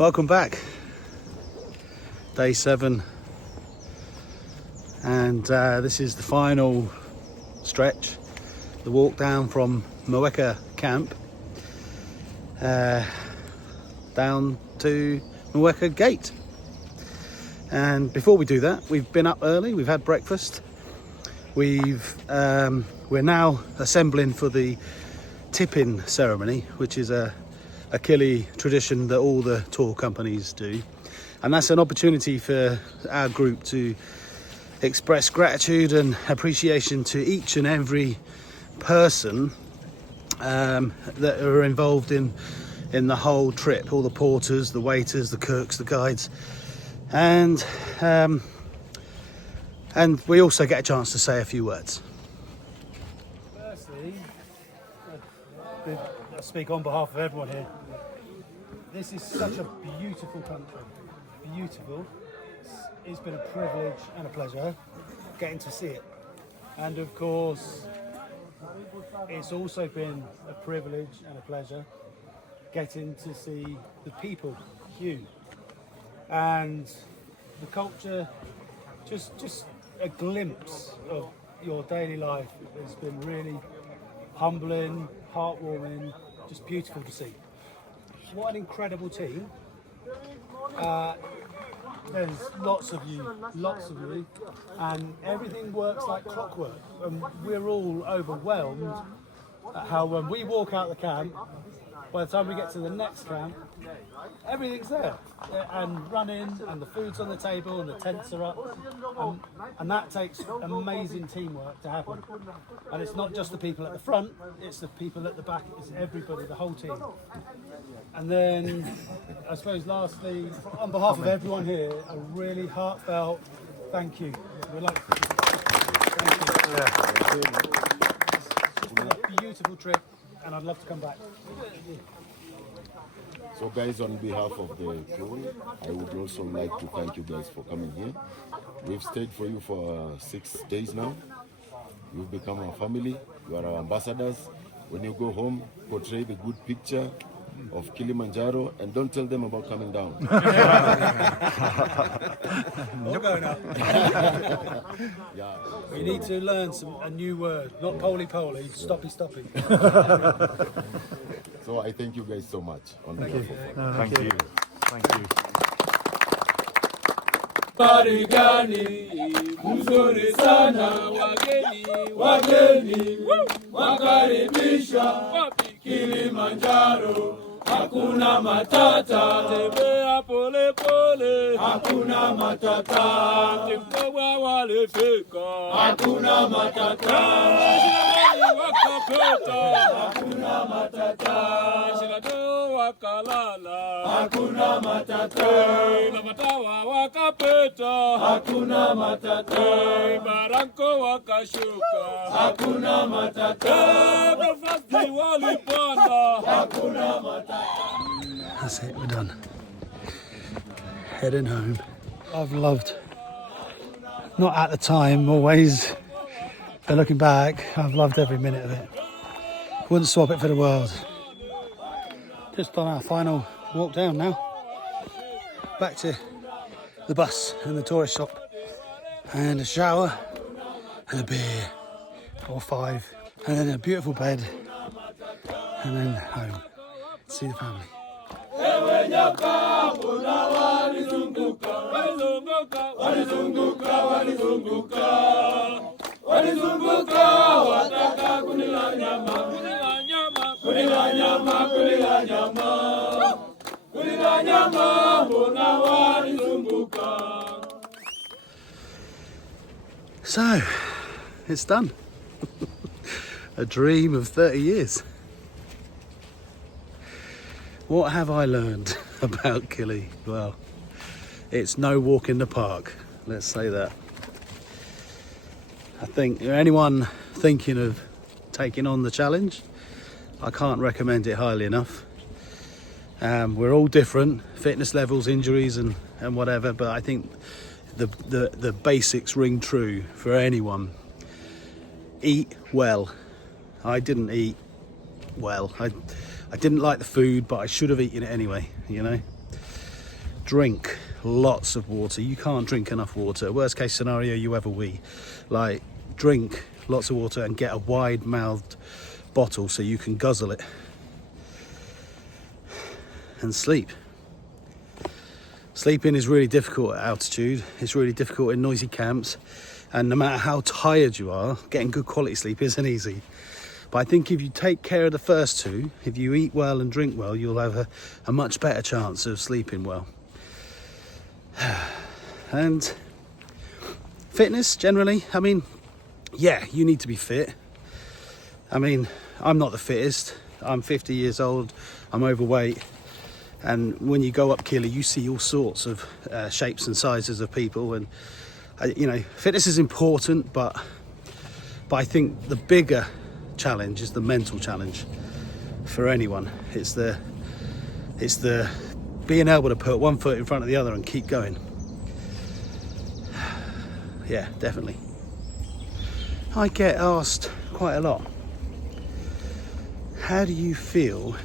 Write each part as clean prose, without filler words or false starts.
Welcome back. Day 7, and this is the final stretch, the walk down from Mweka Camp down to Mweka Gate. And before we do that, we've been up early, we've had breakfast, we're now assembling for the tipping ceremony, which is a Kili tradition that all the tour companies do, and that's an opportunity for our group to express gratitude and appreciation to each and every person that are involved in the whole trip, all the porters, the waiters, the cooks, the guides, and we also get a chance to say a few words. Firstly, I speak on behalf of everyone here. This is such a beautiful country. Beautiful. It's been a privilege and a pleasure getting to see it. And of course, it's also been a privilege and a pleasure getting to see the people, you, and the culture, just a glimpse of your daily life. It's been really humbling, heartwarming, just beautiful to see. What an incredible team. There's lots of you, and everything works like clockwork. And we're all overwhelmed at how when we walk out the camp, by the time we get to the next camp, everything's there and running, and the food's on the table, and the tents are up, and that takes amazing teamwork to happen. And it's not just the people at the front, it's the people at the back, it's everybody, the whole team. And then, I suppose lastly, on behalf of everyone here, a really heartfelt thank you. We'd like to thank you. It's been a beautiful trip, and I'd love to come back. So guys, on behalf of the crew, I would also like to thank you guys for coming here. We've stayed for you for 6 days now. You've become our family, you are our ambassadors. When you go home, portray the good picture of Kilimanjaro, and don't tell them about coming down. You're going up. Yeah. We need to learn a new word, not poly-poly, stoppy-stoppy. So I thank you guys so much. On behalf of Thank you. Thank you. Marigani, mzuri sana, wageni, wakaribisha, Kilimanjaro, hakuna matata, tembea pole pole, hakuna matata, tembea walifika, hakuna matata, wakapeta, hakuna matata, shirado wakalala, hakuna matata, na matawa wakapeta, hakuna matata, baranko wakashuka, hakuna matata, mafasti walipanda, hakuna matata. That's it, we're done. Heading home. I've loved, not at the time always, but looking back, I've loved every minute of it. Wouldn't swap it for the world. Just on our final walk down now. Back to the bus and the tourist shop, and a shower and a beer or 5, and then a beautiful bed, and then home. See the family. Wataka kunila nyama, mbona walizunguka. So, it's done. A dream of 30 years. What have I learned about Kili? Well, it's no walk in the park, let's say that. I think anyone thinking of taking on the challenge, I can't recommend it highly enough. We're all different, fitness levels, injuries and whatever, but I think the basics ring true for anyone. Eat well. I didn't eat well. I didn't like the food, but I should have eaten it anyway, you know. drink lots of water. You can't drink enough water. Worst case scenario, you have a wee. Like, drink lots of water and get a wide mouthed bottle so you can guzzle it. And sleep. Sleeping is really difficult at altitude. It's really difficult in noisy camps. And no matter how tired you are, getting good quality sleep isn't easy. But I think if you take care of the first two, if you eat well and drink well, you'll have a much better chance of sleeping well. And fitness, generally, I mean, yeah, you need to be fit. I mean, I'm not the fittest. I'm 50 years old. I'm overweight. And when you go up Kili, you see all sorts of shapes and sizes of people. And, you know, fitness is important, but I think the bigger challenge is the mental challenge for anyone. It's the being able to put one foot in front of the other and keep going. Yeah, definitely. I get asked quite a lot, how do you feel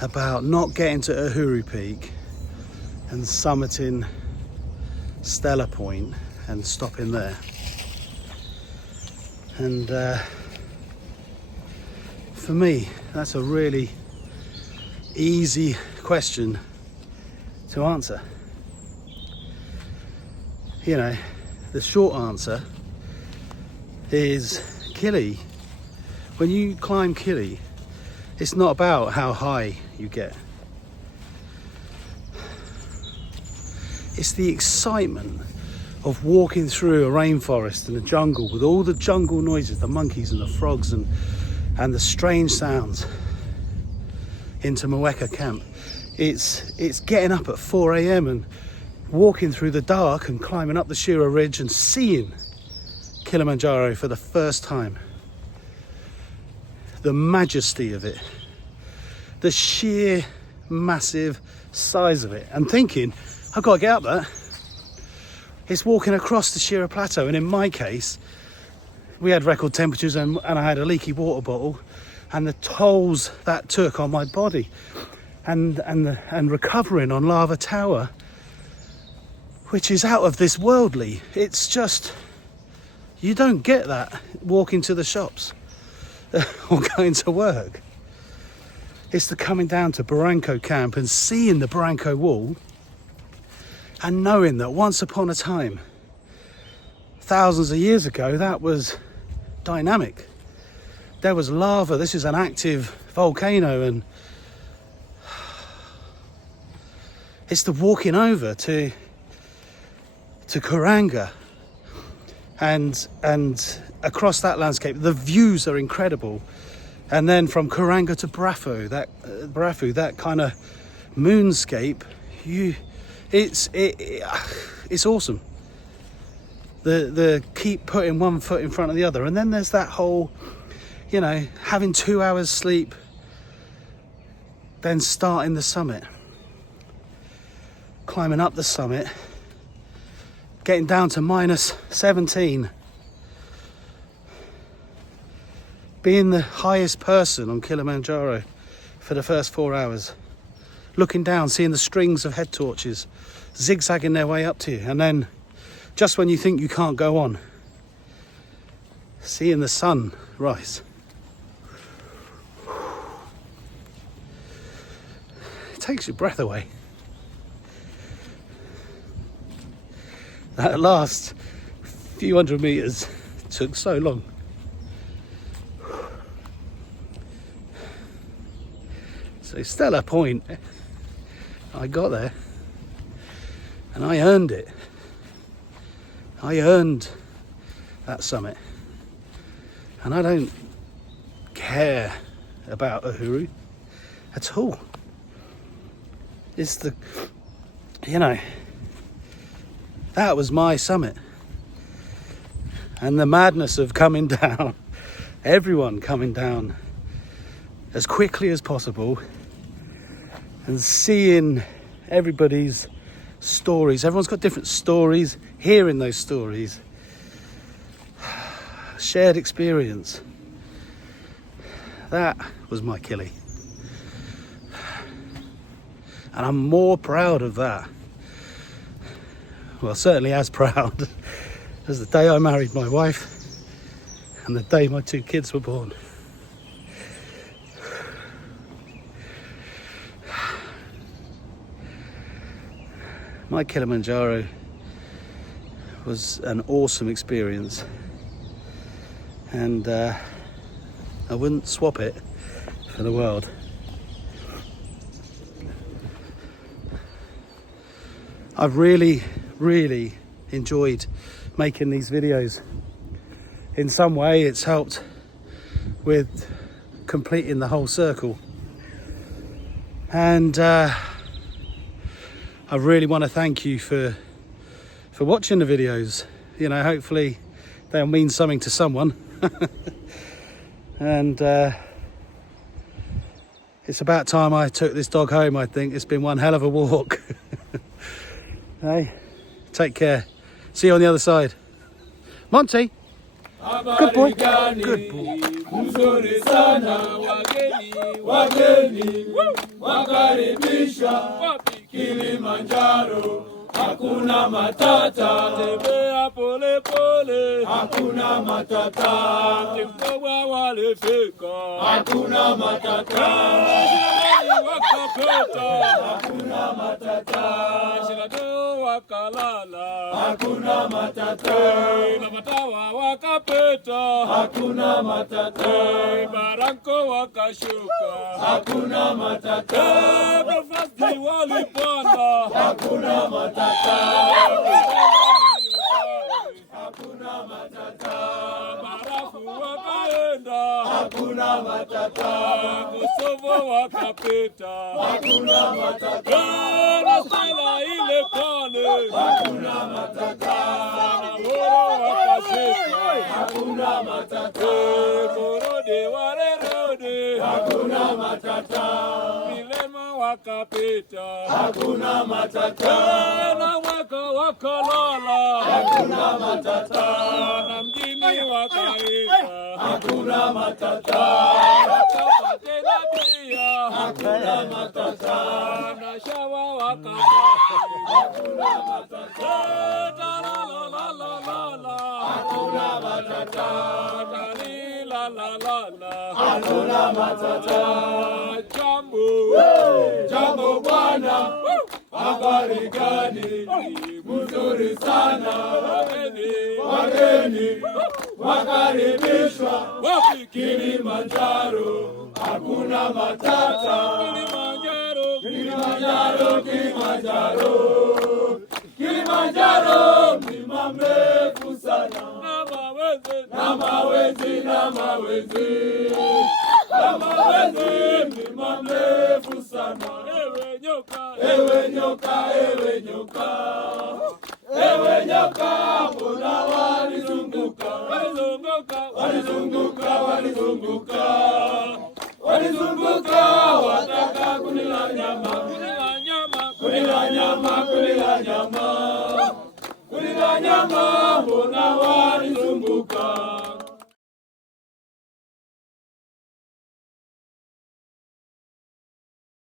about not getting to Uhuru Peak and summiting Stella Point and stopping there? And for me, that's a really easy question to answer. You know, the short answer is Kili. When you climb Kili, it's not about how high you get. It's the excitement of walking through a rainforest and a jungle with all the jungle noises, the monkeys and the frogs and the strange sounds into Mweka Camp. It's getting up at 4 a.m. and walking through the dark and climbing up the Shira Ridge and seeing Kilimanjaro for the first time. The majesty of it, the sheer massive size of it, and thinking, I've got to get up there. It's walking across the Shira Plateau, and in my case, we had record temperatures and I had a leaky water bottle, and the tolls that took on my body, and recovering on Lava Tower, which is out of this worldly. It's just, you don't get that walking to the shops or going to work. It's the coming down to Mweka Camp and seeing the Mweka wall and knowing that once upon a time, thousands of years ago, that was dynamic. There was lava. This is an active volcano, and it's the walking over to Kuranga and across that landscape. The views are incredible. And then from Kuranga to Brafu, that kind of moonscape, it's awesome. The keep putting one foot in front of the other, and then there's that whole, you know, having 2 hours sleep, then starting the summit, climbing up the summit, getting down to minus 17, being the highest person on Kilimanjaro for the first 4 hours, looking down, seeing the strings of head torches zigzagging their way up to you, and then just when you think you can't go on, seeing the sun rise. It takes your breath away. That last few hundred meters took so long. So Stella Point, I got there and I earned it. I earned that summit, and I don't care about Uhuru at all. It's the, you know, that was my summit, and the madness of coming down, everyone coming down as quickly as possible and seeing everybody's stories. Everyone's got different stories, hearing those stories, shared experience. That was my Kili. And I'm more proud of that. Well, certainly as proud as the day I married my wife and the day my 2 kids were born. My Kilimanjaro was an awesome experience, and I wouldn't swap it for the world. I've really enjoyed making these videos. In some way it's helped with completing the whole circle, and I really want to thank you for watching the videos. You know, hopefully they'll mean something to someone. And it's about time I took this dog home, I think. It's been one hell of a walk. Hey, take care. See you on the other side. Monty, good boy. Good boy. Mzuri sana wageni wakaribishwa Kilimanjaro, hakuna matata, tembea pole pole, hakuna matata, mkubwa walifika, hakuna matata, wakapita, hakuna matata, shirado wakalala, hakuna matata, na matawa wakapita, hakuna matata, baranko wakashuka, hakuna matata, mafasi walipanda, hakuna matata, hakuna matata, barafu wakaenda, hakuna matata, Kosovo wakapita, hakuna matata, na sala ile pale, hakuna matata, Moro wakashika, hakuna matata, Korode warerode, hakuna matata, Milema wakapita, hakuna matata, na Mweka wakalala, hakuna matata, na mjini wakaenda, hakuna matata, wakapate na bia, hakuna matata, na shawa wakapate, hakuna matata, la hakuna matata, la hakuna matata, jambo bwana, habari gani, mzuri sana, wageni wakaribishwa Kilimanjaro, hakuna matata, Kilimanjaro, mlima mrefu sana, na mawezi, mlima mrefu sana, ewe nyoka, mbona walizunguka, wataka kunila nyama, mbona walizunguka.